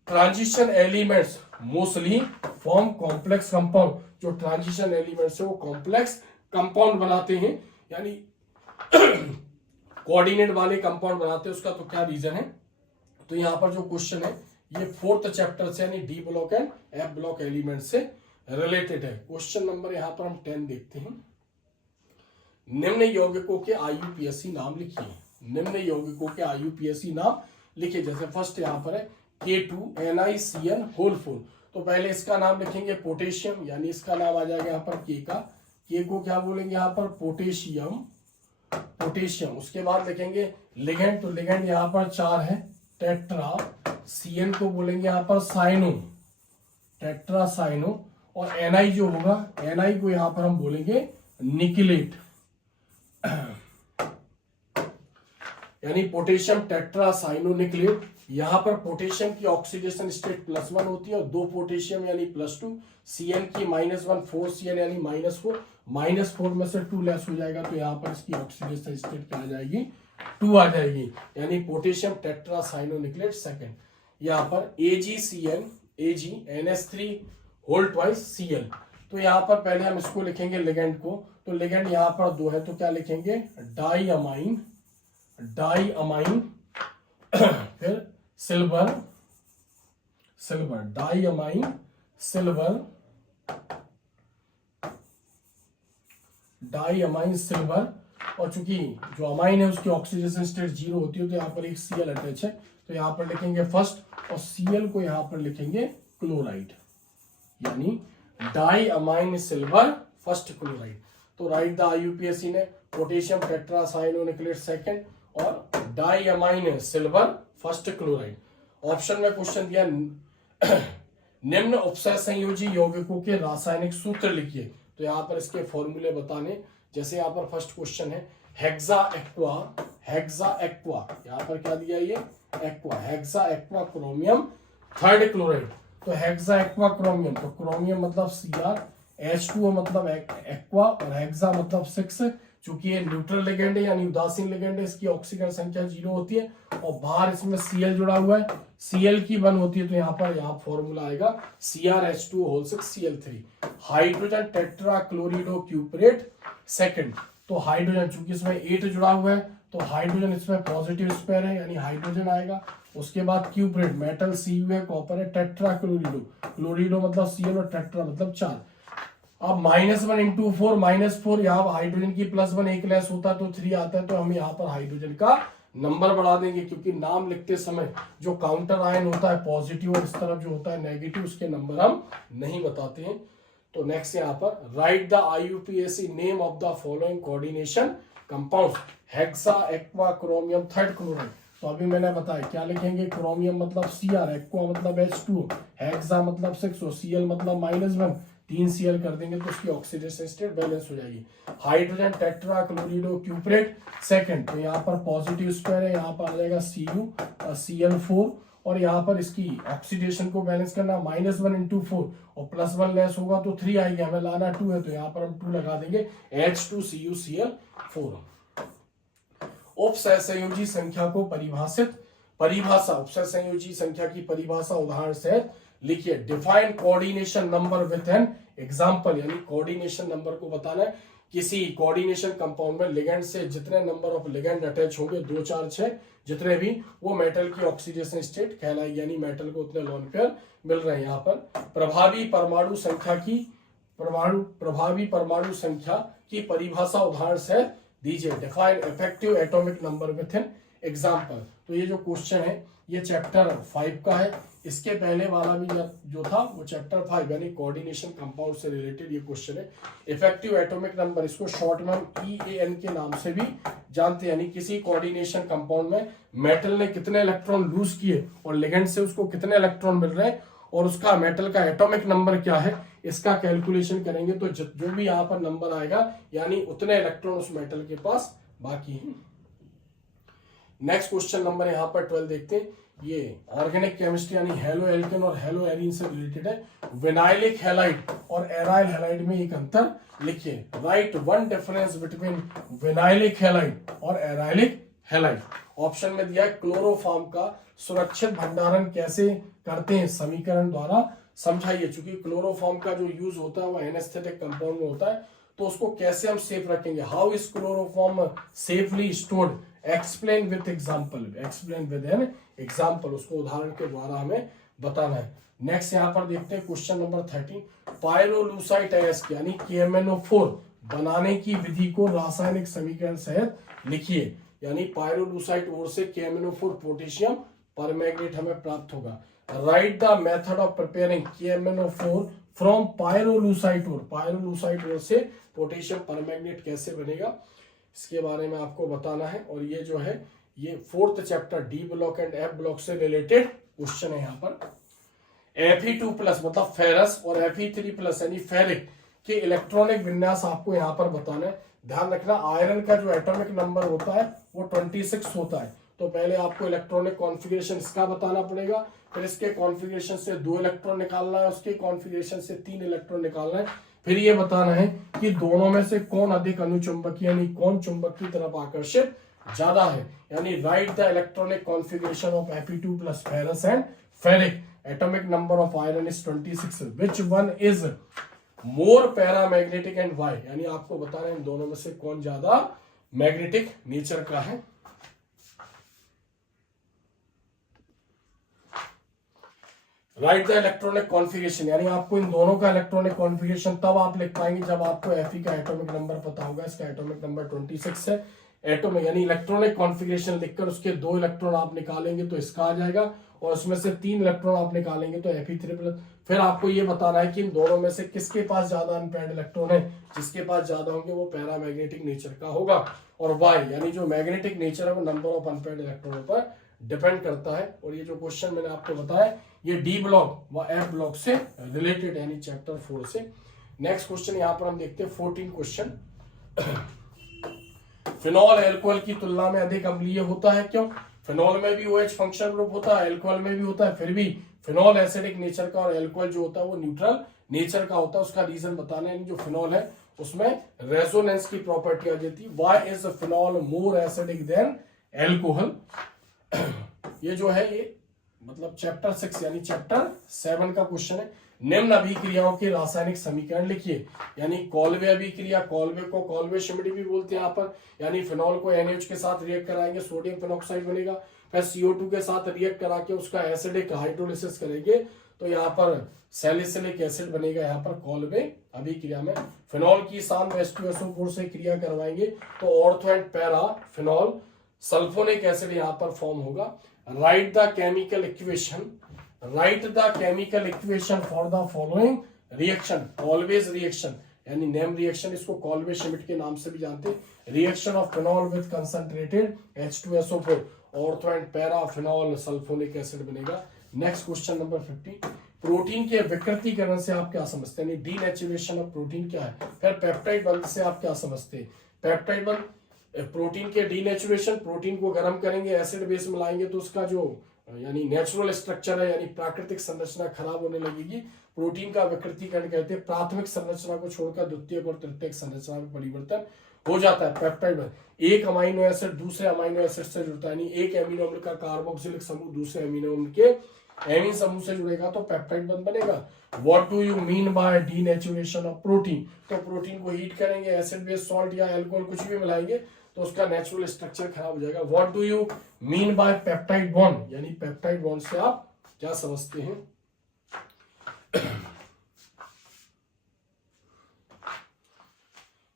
transition elements mostly form complex compound. जो ट्रांजिशन एलिमेंट्स है वो कॉम्प्लेक्स कंपाउंड बनाते हैं, यानी कोऑर्डिनेट वाले कंपाउंड बनाते हैं। उसका तो क्या रीजन है? तो यहां पर जो क्वेश्चन है ये 4th चैप्टर से यानी D block and F block element से रिलेटेड है। क्वेश्चन नंबर यहां पर हम 10 देखते हैं। निम्न यौगिकों के आईयूपीएसी नाम लिखिए। निम्न यौगिकों के आईयूपीएसी नाम लिखिए। जैसे फर्स्ट यहां पर है K2NiCN होल 4। तो पहले इसका नाम लिखेंगे पोटेशियम, यानी इसका नाम आ जाएगा यहाँ पर के का। के को क्या बोलेंगे यहाँ पर? Potassium, potassium. उसके बाद लिखेंगे लिगेंड, तो लिगेंड यहाँ पर 4 है, टेट्रा। सीएन को बोलेंगे यहाँ पर साइनो, टेट्रा साइनो। और एनआई जो होगा, एनआई को यहाँ पर हम बोलेंगे निकलेट, यानी पोटेशियम टेट्रा साइनो निकलेट। यहां पर पोटेशियम की ऑक्सीडेशन स्टेट +1 होती है और 2 पोटेशियम यानी +2। सीएन की -1, 4 सीएन यानी -4। -4 में से 2 लेस हो जाएगा तो यहाँ पर इसकी ऑक्सीडेशन स्टेट क्या आ जाएगी? 2 आ जाएगी, यानी potassium tetracyanonickelate second. यहाँ पर AgCN, AgNH3 whole twice Cl। तो यहाँ पर पहले हम इसको लिखेंगे लिगेंड को। तो लिगेंड यहाँ पर 2 है तो क्या लिखेंगे? डाईअमाइन, डाईअमाइन फिर सिल्वर, सिल्वर, डाईअमाइन सिल्वर, डाईअमाइन सिल्वर। और चूंकि जो अमाइन है उसकी ऑक्सीडेशन स्टेट 0 होती है तो यहाँ पर एक Cl अटैच है, तो यहाँ पर लिखेंगे फर्स्ट और Cl को यहाँ पर लिखेंगे क्लोराइड, यानी डाईअमाइन सिल्वर फर्स्ट क्लोराइड। तो राइट द आईयूपीएसी ने पोटेशियम टेट्रासाइनोनिक्लेट सेकंड और डाईअमाइन सिल्वर फर्स्ट क्लोराइड। ऑप्शन में क्वेश्चन दिया निम्न उपसय संयोजी यौगिकों के रासायनिक सूत्र लिखिए। तो यहाँ पर इसके फॉर्मूले बताने, जैसे यहाँ पर फर्स्ट क्वेश्चन है हेक्सा एक्वा, हेक्सा एक्वा, यहाँ पर क्या दिया ये? Aqua, hexa aqua chromium third chloride. तो हेक्सा एक्वा क्रोमियम, तो क्रोमियम मतलब Cr, H2O मतलब एक्वा और हेक्सा मतलब 6। चूंकि ये न्यूट्रल लिगेंड है यानी उदासीन लिगेंड है, इसकी ऑक्सीजन संख्या 0 होती है और बाहर इसमें Cl जुड़ा हुआ है, Cl की 1 होती है। तो यहाँ पर यहाँ फॉर्मूला आएगा CrH2O whole 6 Cl3। Hydrogen tetra chlorido cuprate second. तो हाइड्रोजन चूंकि इसमें 8 जुड़ा हुआ है तो हाइड्रोजन इसमें पॉजिटिव स्पेयर है यानी हाइड्रोजन आएगा। उसके बाद क्यूपरेट, मेटल Cu है, कॉपर है, टेट्रा क्लोरिडो, क्लोरिडो मतलब Cl और टेट्रा मतलब 4। अब -1 × 4 -4, यहाँ हाइड्रोजन की +1 एक लेस होता है तो 3 आता है। तो हम यहाँ पर हाइड्रोजन का नंबर बढ़ा देंगे, क्योंकि नाम लिखते समय जो काउंटर आयन होता है पॉजिटिव और इस तरफ जो होता है नेगेटिव, उसके नंबर हम नहीं बताते हैं। तो नेक्स्ट यहाँ पर right the IUPAC name of the following coordination compound. Hexa aqua chromium third chloride. तो अभी मैंने बताया क्या लिखेंगे? क्रोमियम मतलब Cr, एक्वा मतलब H2, हेक्सा मतलब 6 और Cl मतलब -1, 3 Cl कर देंगे तो उसकी ऑक्सीडेशन स्टेट बैलेंस हो जाएगी। Hydrogen tetra chlorido cuprate second, तो यहाँ पर पॉजिटिव स्क्वायर है, यहाँ पर आ जाएगा Cu और Cl4 और यहाँ पर इसकी ऑक्सीडेशन को बैलेंस करना -1 × 4 और +1 लेस होगा तो 3 आएगी, हमें लाना 2 है तो यहाँ पर हम 2 लगा देंगे H2CuCl4। उपसहसंयोजी संख्या को परिभाषा, उपसहसंयोजी संख्या की परिभाषा उदाहरण से लिखिए। Define coordination number with an example, यानी कोऑर्डिनेशन नंबर को बताना है। किसी कोऑर्डिनेशन कंपाउंड में लिगेंड से जितने नंबर ऑफ लिगेंड अटैच होंगे 2, 4, 6 जितने भी, वो मेटल की ऑक्सीडेशन स्टेट कहलाएगी, यानी मेटल को उतने लोन पेयर मिल रहे हैं। यहाँ पर प्रभावी परमाणु संख्या की परिभाषा उदाहरण से दीजिए। Define effective atomic number with an example. तो ये जो क्वेश्चन है ये चैप्टर 5 का है। इसके पहले वाला भी जो था वो चैप्टर 5 यानी कोऑर्डिनेशन कंपाउंड से रिलेटेड ये क्वेश्चन है। इफेक्टिव एटॉमिक नंबर, इसको शॉर्ट में हम EAN के नाम से भी जानते हैं, यानी किसी कोऑर्डिनेशन कंपाउंड में मेटल ने कितने इलेक्ट्रॉन लूज किए और लिगेंड से उसको कितने इलेक्ट्रॉन मिल रहे हैं और उसका मेटल का एटॉमिक नंबर क्या है, इसका कैलकुलेशन करेंगे तो जो भी यहाँ पर नंबर आएगा यानी उतने इलेक्ट्रॉन उस मेटल के पास बाकी हैं। नेक्स्ट क्वेश्चन नंबर यहाँ पर 12 देखते हैं। ये ऑर्गेनिक केमिस्ट्री यानी हेलो एल्केन और हेलो एरीन से रिलेटेड है। विनाइलिक हैलाइड और एराइल हैलाइड में एक अंतर लिखिए। Right one difference between vinylic halide और एराइलिक हैलाइड। ऑप्शन में दिया है क्लोरोफॉर्म का सुरक्षित भंडारण कैसे करते हैं समीकरण द्वारा समझाइए। चूंकि क्लोरोफॉर्म का जो यूज होता है वो एनेस्थेटिक कंपाउंड में होता है, तो उसको कैसे हम सेफ रखेंगे, how is chloroform safely stored, explain with example, explain with an example, उसको उदाहरण के द्वारा हमें बताना है। नेक्स्ट यहाँ पर देखते हैं क्वेश्चन नंबर 13, पायरोलूसाइट अयस्क यानी KMnO4 बनाने की विधि को रासायनिक समीकरण सहित लिखिए। यानी पायरोलूसाइट ओर से KMnO4 पोटेशियम परमैंगनेट हमें प्राप्त होगा। Write the method of preparing KMnO4 from pyrolusite ore, pyrolusite ore से पोटेशियम परमैंगनेट कैसे बनेगा इसके बारे में आपको बताना है। और ये जो है ये 4th chapter D block and F block से रिलेटेड क्वेश्चन है। यहाँ पर Fe2+ मतलब फेरस और Fe3+ यानी फेरिक के इलेक्ट्रॉनिक विन्यास आपको यहाँ पर बताना है। ध्यान रखना आयरन का जो एटॉमिक नंबर होता है वो 26 होता है, तो पहले आपको इलेक्ट्रॉनिक कॉन्फ़िगरेशन इसका बताना पड़ेगा, फिर इसके कॉन्फ़िगरेशन से 2 इलेक्ट्रॉन निकालना है, उसके कॉन्फ़िगरेशन से 3 इलेक्ट्रॉन निकालना है, फिर ये बताना है कि दोनों में से कौन अधिक अनुचुंबकीय यानी कौन चुंबक की तरफ आकर्षित ज्यादा है। यानी write the electronic configuration of Fe2+ ferrous and ferric, atomic number of iron is 26, which one is more paramagnetic and why, यानी आपको बताना है इन दोनों में से कौन ज्यादा मैग्नेटिक नेचर का है। राइट द इलेक्ट्रॉनिक कॉन्फ़िगरेशन, यानी आपको इन दोनों का इलेक्ट्रॉनिक कॉन्फ़िगरेशन तब आप लिख पाएंगे जब आपको Fe का एटॉमिक नंबर पता होगा। इसका एटॉमिक नंबर 26 है। एटॉमिक यानी इलेक्ट्रॉनिक कॉन्फ़िगरेशन लिखकर उसके 2 इलेक्ट्रॉन आप निकालेंगे तो इसका आ जाएगा, और उसमें से 3 इलेक्ट्रॉन आप निकालेंगे तो Fe3+। फिर आपको ये बताना है कि इन दोनों में से किसके पास ज्यादा अनपेयर्ड इलेक्ट्रॉन है, जिसके पास ज्यादा होंगे वो पैरामैग्नेटिक नेचर का होगा। और वाई यानी जो मैग्नेटिक नेचर है वो नंबर ऑफ अनपेयर्ड इलेक्ट्रॉनों पर डिपेंड करता है। और ये जो क्वेश्चन मैंने आपको बताया ये डी ब्लॉक व F ब्लॉक से रिलेटेड यानी चैप्टर 4 से। नेक्स्ट क्वेश्चन यहाँ पर हम देखते हैं 14 क्वेश्चन, फिनॉल एल्कोहल की तुलना में अधिक अम्लीय होता है, क्यों? फिनॉल में भी OH फंक्शनल ग्रुप होता है, एल्कोहल में भी होता है, फिर भी फिनॉल एसिडिक नेचर का और एल्कोहल जो होता है वो न्यूट्रल नेचर का होता है। उसका रीजन बताना है। जो फिनॉल है उसमें रेजोनेंस की प्रॉपर्टी आ जाती है। Why is phenol more acidic then alcohol? ये जो है ये मतलब चैप्टर 6 यानी चैप्टर 7 का क्वेश्चन है। निम्न अभिक्रियाओं के रासायनिक समीकरण लिखिए। यानी कॉल्वे अभिक्रिया, कॉल्वे को कॉल्वे शिमिडी भी बोलते हैं यहाँ पर, यानी फिनॉल को NH के साथ रिएक्ट कराएंगे, सोडियम फिनॉक्साइड बनेगा, फिर CO2 के साथ रिएक्ट करा के उसका एसिडिक हाइड्रोलिसिस करेंगे तो यहाँ पर सैलिसिलिक एसिड बनेगा। यहाँ पर कॉल्वे अभिक्रिया में फिनॉल की शाम H2SO4 से क्रिया करवाएंगे तो ortho and para phenol sulphonic acid यहाँ पर फॉर्म होगा। Write the chemical equation, right the chemical equation for the following reaction, always reaction यानी नेम रिएक्शन, इसको कॉल्वे शिमिट के नाम से भी जानते हैं। Reaction of phenol with concentrated H2SO4, ortho and para phenol sulphonic acid बनेगा। नेक्स्ट क्वेश्चन नंबर 15, प्रोटीन के विकृतीकरण से आप क्या समझते हैं? डीनेचुरेशन ऑफ प्रोटीन क्या है? फिर पेप्टाइड बंध से आप क्या समझते हैं? पेप्टाइड बंध प्रोटीन के डीनेचुरेशन, प्रोटीन को गर्म करेंगे, एसिड बेस मिलाएंगे तो उसका जो यानी नेचुरल स्ट्रक्चर है यानी प्राकृतिक संरचना खराब होने लगेगी। प्रोटीन का विकृतीकरण कहते हैं प्राथमिक संरचना को छोड़कर द्वितीयक और तृतीयक संरचना में परिवर्तन हो जाता है। पेप्टाइड एक अमीनो एसिड दूसरे अमीनो एसिड से जुड़ता है, यानी एक एमिनो अम्ल का कार्बोक्सिलिक समूह दूसरे अमीनो अम्ल के एमीन समूह से जुड़ेगा तो पेप्टाइड बंध बनेगा। What do you mean by denaturation of protein? तो प्रोटीन को हीट करेंगे, एसिड बेस सॉल्ट या अल्कोहल कुछ भी मिलाएंगे तो उसका नेचुरल स्ट्रक्चर खराब हो जाएगा। What do you mean by peptide bond? यानी पेप्टाइड बॉन्ड से आप क्या समझते हैं?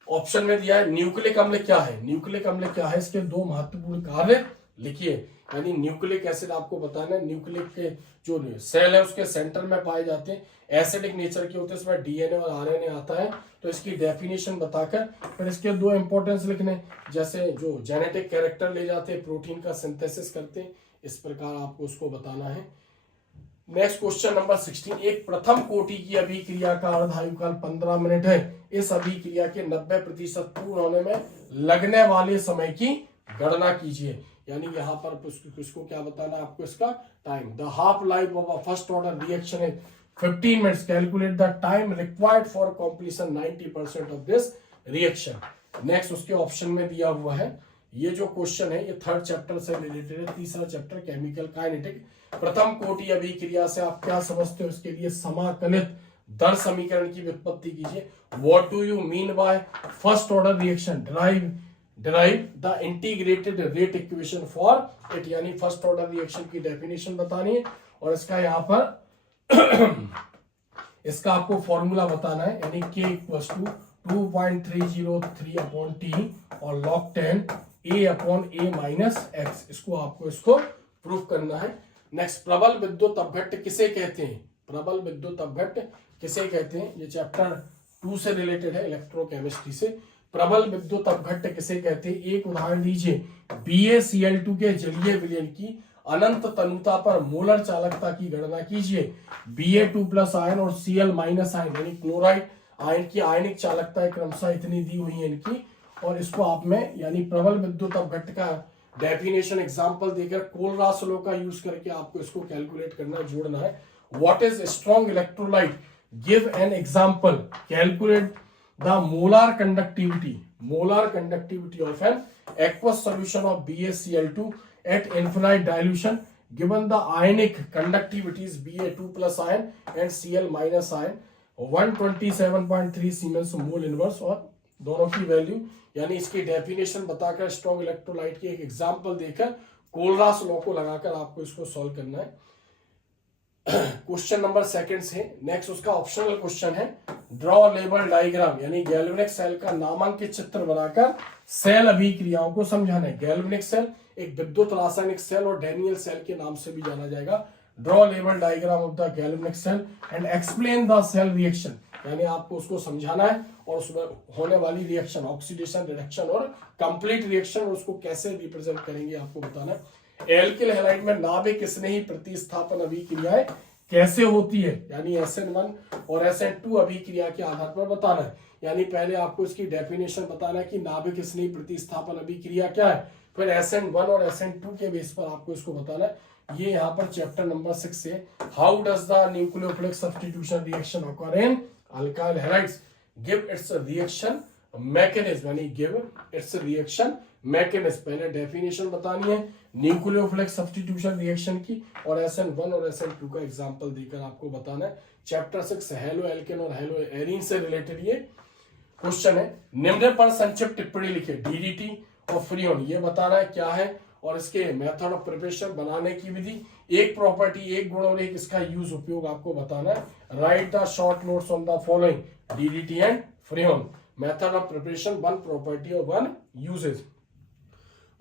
ऑप्शन में दिया है न्यूक्लिक अम्ल क्या है? न्यूक्लिक अम्ल क्या है? इसके 2 महत्वपूर्ण कार्य लिखिए। यानी न्यूक्लिक एसिड आपको बताना है, न्यूक्लिक के जो सेल है उसके सेंटर में पाए जाते हैं, एसिडिक नेचर के होते हैं, इसमें DNA और RNA आता है। तो इसकी डेफिनेशन बताकर फिर इसके 2 इंपॉर्टेंस लिखने, जैसे जो जेनेटिक कैरेक्टर ले जाते हैं, प्रोटीन का सिंथेसिस करते हैं, इस प्रकार आपको उसको बताना है। नेक्स्ट क्वेश्चन नंबर 16, एक प्रथम कोटि की अभिक्रिया का अर्धायुकाल 15 मिनट है। इस अभिक्रिया के 90% पूर्ण होने में लगने वाले समय की गणना कीजिए। यानी यहाँ पर इसको क्या बताना है आपको? इसका time. The half life of a first order reaction है 15 minutes. Calculate the time required for completion 90% of this reaction. Next उसके ऑप्शन में दिया हुआ है, ये जो क्वेश्चन है ये थर्ड चैप्टर से रिलेटेड है, तीसरा चैप्टर केमिकल काइनेटिक। प्रथम कोटि अभिक्रिया से आप क्या समझते हो, इसके लिए समाकलित दर समीकरण की व्युत्पत्ति कीजिए। What do you mean by first order reaction, derive the integrated rate equation for it, यानी फर्स्ट ऑर्डर रिएक्शन की डेफिनेशन बतानी है और इसका यहाँ पर इसका आपको फॉर्मूला बताना है, यानी k equals to 2.303 upon T और log 10 a अपॉन a माइनस एक्स, इसको प्रूफ करना है। नेक्स्ट, प्रबल विद्युत अपघट्ट किसे कहते हैं, प्रबल विद्युत अपघट्ट किसे कहते हैं, ये चैप्टर 2 से रिलेटेड है, इलेक्ट्रोकेमिस्ट्री से। प्रबल विद्युत अपघट्ट किसे कहते हैं, एक उदाहरण लीजिए, BaCl2 के जलीय विलयन की अनंत तनुता पर मोलर चालकता की गणना कीजिए। Ba2 प्लस आयन और Cl माइनस आयन यानी क्लोराइड आयन की आयनिक चालकता क्रमशः इतनी दी हुई है इनकी, और इसको आप में यानी प्रबल विद्युत अपघट्ट का डेफिनेशन एग्जांपल देकर कोलरास लॉ का यूज करके आपको इसको कैलकुलेट करना, जोड़ना है। What is strong electrolyte, give an example, calculate the molar conductivity of an aqueous solution of BaCl2 at infinite dilution given the ionic conductivities Ba2 plus ion and Cl minus ion 127.3 siemens mole inverse, और दोनों की value यानी इसकी definition बताकर strong electrolyte की एक example देकर कोलरास law को लगाकर आपको इसको सॉल्व करना है। क्वेश्चन नंबर सेकंड से नेक्स्ट उसका ऑप्शनल क्वेश्चन है, ड्रॉ लेबल डायग्राम, यानी गैल्वेनिक सेल का नामांकित चित्र बनाकर सेल अभिक्रियाओं को समझाना है। गैल्वेनिक सेल एक विद्युत रासायनिक सेल और डैनियल सेल के नाम से भी जाना जाएगा। Draw label diagram of the galvanic cell and explain the cell reaction, यानी आपको उसको समझाना है और उसमें होने वाली रिएक्शन, ऑक्सीडेशन, रिडक्शन और कंप्लीट रिएक्शन, उसको कैसे रिप्रेजेंट करेंगे आपको बताना है। एल्किल हैलाइड में नाभिक स्नेही प्रतिस्थापन अभिक्रियाएं कैसे होती है, यानी SN1 और SN2 अभिक्रिया के आधार पर बताना है। यानी पहले आपको इसकी डेफिनेशन बताना है कि नाभिक स्नेही प्रतिस्थापन अभिक्रिया क्या है, फिर SN1 और SN2 के बेस पर आपको इसको बताना है। ये यहाँ पर चैप्टर नंबर 6 से, how does the nucleophilic substitution reaction occur in alkyl halides, give its reaction mechanism, यानी गिव इट्स रिएक्शन मैकेनिज्म, पहले डेफिनेशन बतानी है न्यूक्लियोफिलिक सब्स्टिट्यूशन रिएक्शन की और SN1 और SN2 का एग्जांपल देकर आपको बताना है। चैप्टर 6 हेलो एल्केन और हेलो एरीन से रिलेटेड ये क्वेश्चन है। निम्न पर संक्षिप्त टिप्पणी लिखे, DDT और फ्रीऑन, ये बताना है क्या है और इसके मेथड ऑफ प्रिपरेशन, बनाने की विधि, एक प्रॉपर्टी, एक गुण और एक इसका यूज, उपयोग आपको बताना है। Write the short notes on the following, DDT and freon, method of preparation, 1 property और 1 यूजेज।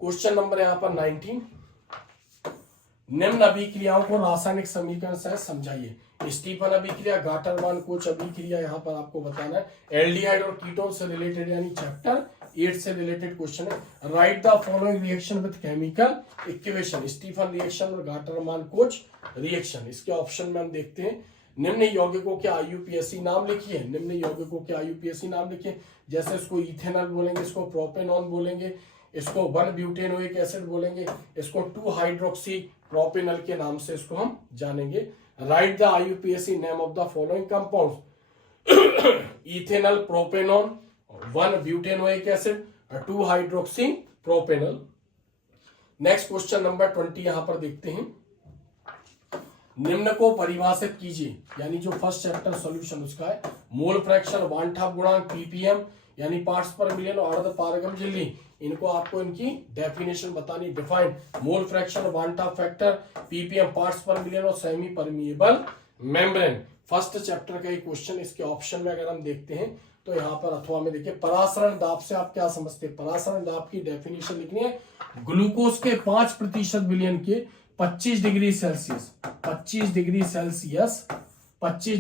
क्वेश्चन नंबर यहाँ पर 19, निम्न अभिक्रियाओं को रासायनिक समीकरण से समझाइए। स्टीफन अभिक्रिया, गाटरमान कोच अभिक्रिया यहाँ पर आपको बताना है। एल्डिहाइड और कीटोन से रिलेटेड यानी चैप्टर 8 से रिलेटेड क्वेश्चन है। Write the following reaction with chemical equation, Stephen reaction और गाटरमान कोच रिएक्शन। इसके ऑप्शन में हम देखते हैं, निम्न यौगिकों के IUPAC नाम लिखिए, निम्न यौगिकों के IUPAC नाम लिखिए, जैसे इसको इथेनॉल बोलेंगे, इसको प्रोपेनॉन बोलेंगे, इसको 1 ब्यूटेनोइक एसिड बोलेंगे, इसको 2 हाइड्रोक्सी प्रोपेनॉल के नाम से इसको हम जानेंगे। Right the IUPAC name of the following compounds, ethanol, propanone, 1 butanoic acid, 2 hydroxy propanol. Next question number 20 यहां पर देखते हैं, निम्न को परिभाषित कीजिए, यानी जो फर्स्ट चैप्टर सॉल्यूशन उसका है। मोल फ्रैक्शन, वांठाप गुणांक, ppm यानी पार्ट्स पर मिलियन और अर्ध पारगम झिल्ली, इनको आपको इनकी डेफिनेशन बतानी। Define mole fraction, van't Hoff factor, ppm parts per million और semi permeable membrane, first chapter का एक क्वेश्चन। इसके ऑप्शन में अगर हम देखते हैं तो यहाँ पर अथवा में देखिए, परासरण दाब से आप क्या समझते हैं, परासरण दाब की डेफिनेशन लिखनी है, ग्लूकोज के 5% विलयन के 25 डिग्री सेल्सियस, 25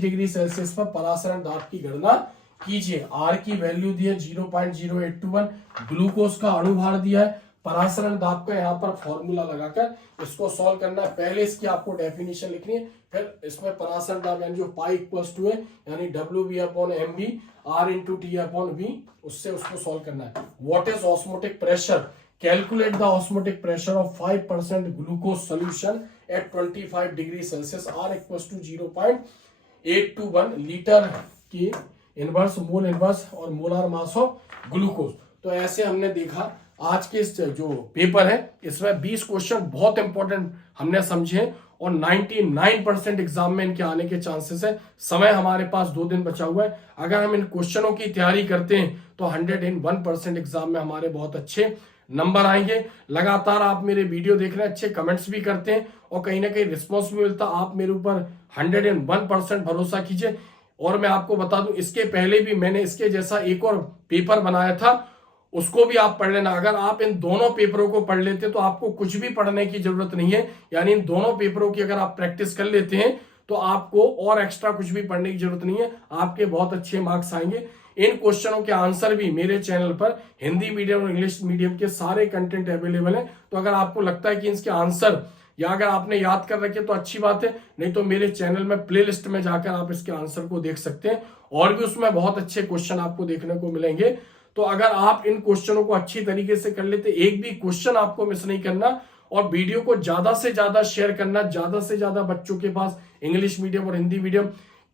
डिग्री सेल्सियस पर परासरण दाब की गणना कीजिए। R की वैल्यू दी है 0.0821, ग्लूकोज का अणुभार दिया है, परासरण दाब का यहाँ पर फॉर्मूला लगाकर इसको सॉल्व करना है। पहले इसकी आपको डेफिनेशन लिखनी है, फिर इसमें परासरण दाब यानी जो पाई इक्वल्स टू है यानी WV/MV R/T/V, उससे उसको सॉल्व करना है। What is osmotic pressure, calculate the osmotic pressure of 5% glucose solution at 25 degree Celsius, R equals to 0.821 litre की इनवर्स, मोल इनवर्स और मोलार मास ऑफ ग्लूकोज। तो ऐसे हमने देखा आज के इस जो पेपर है इसमें 20 क्वेश्चन बहुत इंपॉर्टेंट हमने समझे हैं और 99% एग्जाम में इनके आने के चांसेस है। समय हमारे पास 2 दिन बचा हुआ है। अगर हम इन क्वेश्चनों की तैयारी करते हैं तो 101% एग्जाम में हमारे बहुत अच्छे नंबर आएंगे। लगातार आप मेरे वीडियो देख रहे हैं, अच्छे कमेंट्स भी करते हैं और कहीं ना कहीं रिस्पॉन्स भी मिलता। आप मेरे ऊपर 101% भरोसा कीजिए। और मैं आपको बता दूं, इसके पहले भी मैंने इसके जैसा एक और पेपर बनाया था, उसको भी आप पढ़ लेना। अगर आप इन दोनों पेपरों को पढ़ लेते तो आपको कुछ भी पढ़ने की जरूरत नहीं है। यानी इन दोनों पेपरों की अगर आप प्रैक्टिस कर लेते हैं तो आपको और एक्स्ट्रा कुछ भी पढ़ने की जरूरत नहीं है, आपके बहुत अच्छे मार्क्स आएंगे। इन क्वेश्चनों के आंसर भी मेरे चैनल पर हिंदी मीडियम और इंग्लिश मीडियम के सारे कंटेंट अवेलेबल है। तो अगर आपको लगता है कि इसके आंसर या अगर आपने याद कर रखे तो अच्छी बात है, नहीं तो मेरे चैनल में प्लेलिस्ट में जाकर आप इसके आंसर को देख सकते हैं और भी उसमें बहुत अच्छे क्वेश्चन आपको देखने को मिलेंगे। तो अगर आप इन क्वेश्चनों को अच्छी तरीके से कर लेते, एक भी क्वेश्चन आपको मिस नहीं करना और वीडियो को ज्यादा से ज्यादा शेयर करना, ज्यादा से ज्यादा बच्चों के पास इंग्लिश मीडियम और हिंदी मीडियम।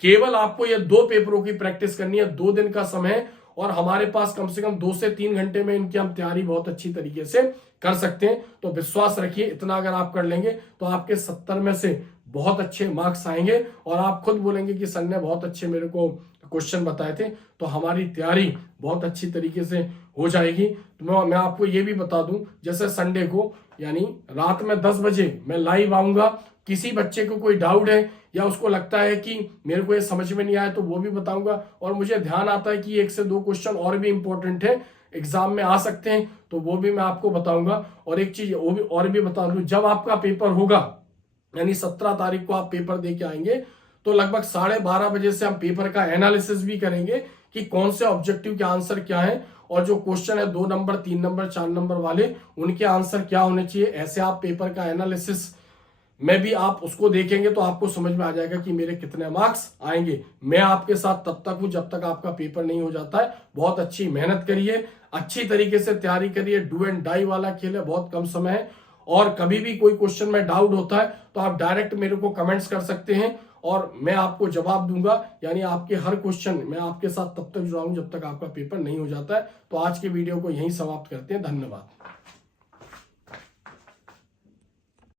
केवल आपको ये 2 पेपरों की प्रैक्टिस करनी है, 2 दिन का समय है और हमारे पास कम से कम 2 से 3 घंटे में इनकी हम तैयारी बहुत अच्छी तरीके से कर सकते हैं। तो विश्वास रखिए, इतना अगर आप कर लेंगे तो आपके 70 में से बहुत अच्छे मार्क्स आएंगे और आप खुद बोलेंगे कि सर ने बहुत अच्छे मेरे को क्वेश्चन बताए थे। तो हमारी तैयारी बहुत अच्छी तरीके से हो जाएगी। तो मैं आपको ये भी बता दूं, जैसे संडे को यानी रात में 10 बजे मैं लाइव आऊंगा। किसी बच्चे को कोई डाउट है या उसको लगता है कि मेरे को ये समझ में नहीं आया तो वो भी बताऊंगा। और मुझे ध्यान आता है कि 1 से 2 क्वेश्चन और भी इंपॉर्टेंट है, एग्जाम में आ सकते हैं, तो वो भी मैं आपको बताऊंगा। और एक चीज वो भी और भी बता दूं, जब आपका पेपर होगा यानी 17 तारीख को आप पेपर दे के आएंगे तो लगभग 12:30 बजे से हम पेपर का एनालिसिस भी करेंगे कि कौन से ऑब्जेक्टिव के आंसर क्या है और जो क्वेश्चन है 2 नंबर 3 नंबर 4 नंबर वाले उनके आंसर क्या होने चाहिए। ऐसे आप पेपर का एनालिसिस में भी आप उसको देखेंगे तो आपको समझ में आ जाएगा कि मेरे कितने मार्क्स आएंगे। मैं आपके साथ तब तक हूं जब तक आपका पेपर नहीं हो जाता है। बहुत अच्छी मेहनत करिए, अच्छी तरीके से तैयारी करिए। डू एंड डाई वाला खेल है, बहुत कम समय है और कभी भी कोई क्वेश्चन में डाउट होता है तो आप डायरेक्ट मेरे को कमेंट्स कर सकते हैं और मैं आपको जवाब दूंगा। यानी आपके हर क्वेश्चन मैं आपके साथ तब तक जुड़ा हूं जब तक आपका पेपर नहीं हो जाता है। तो आज के वीडियो को यहीं समाप्त करते हैं। धन्यवाद।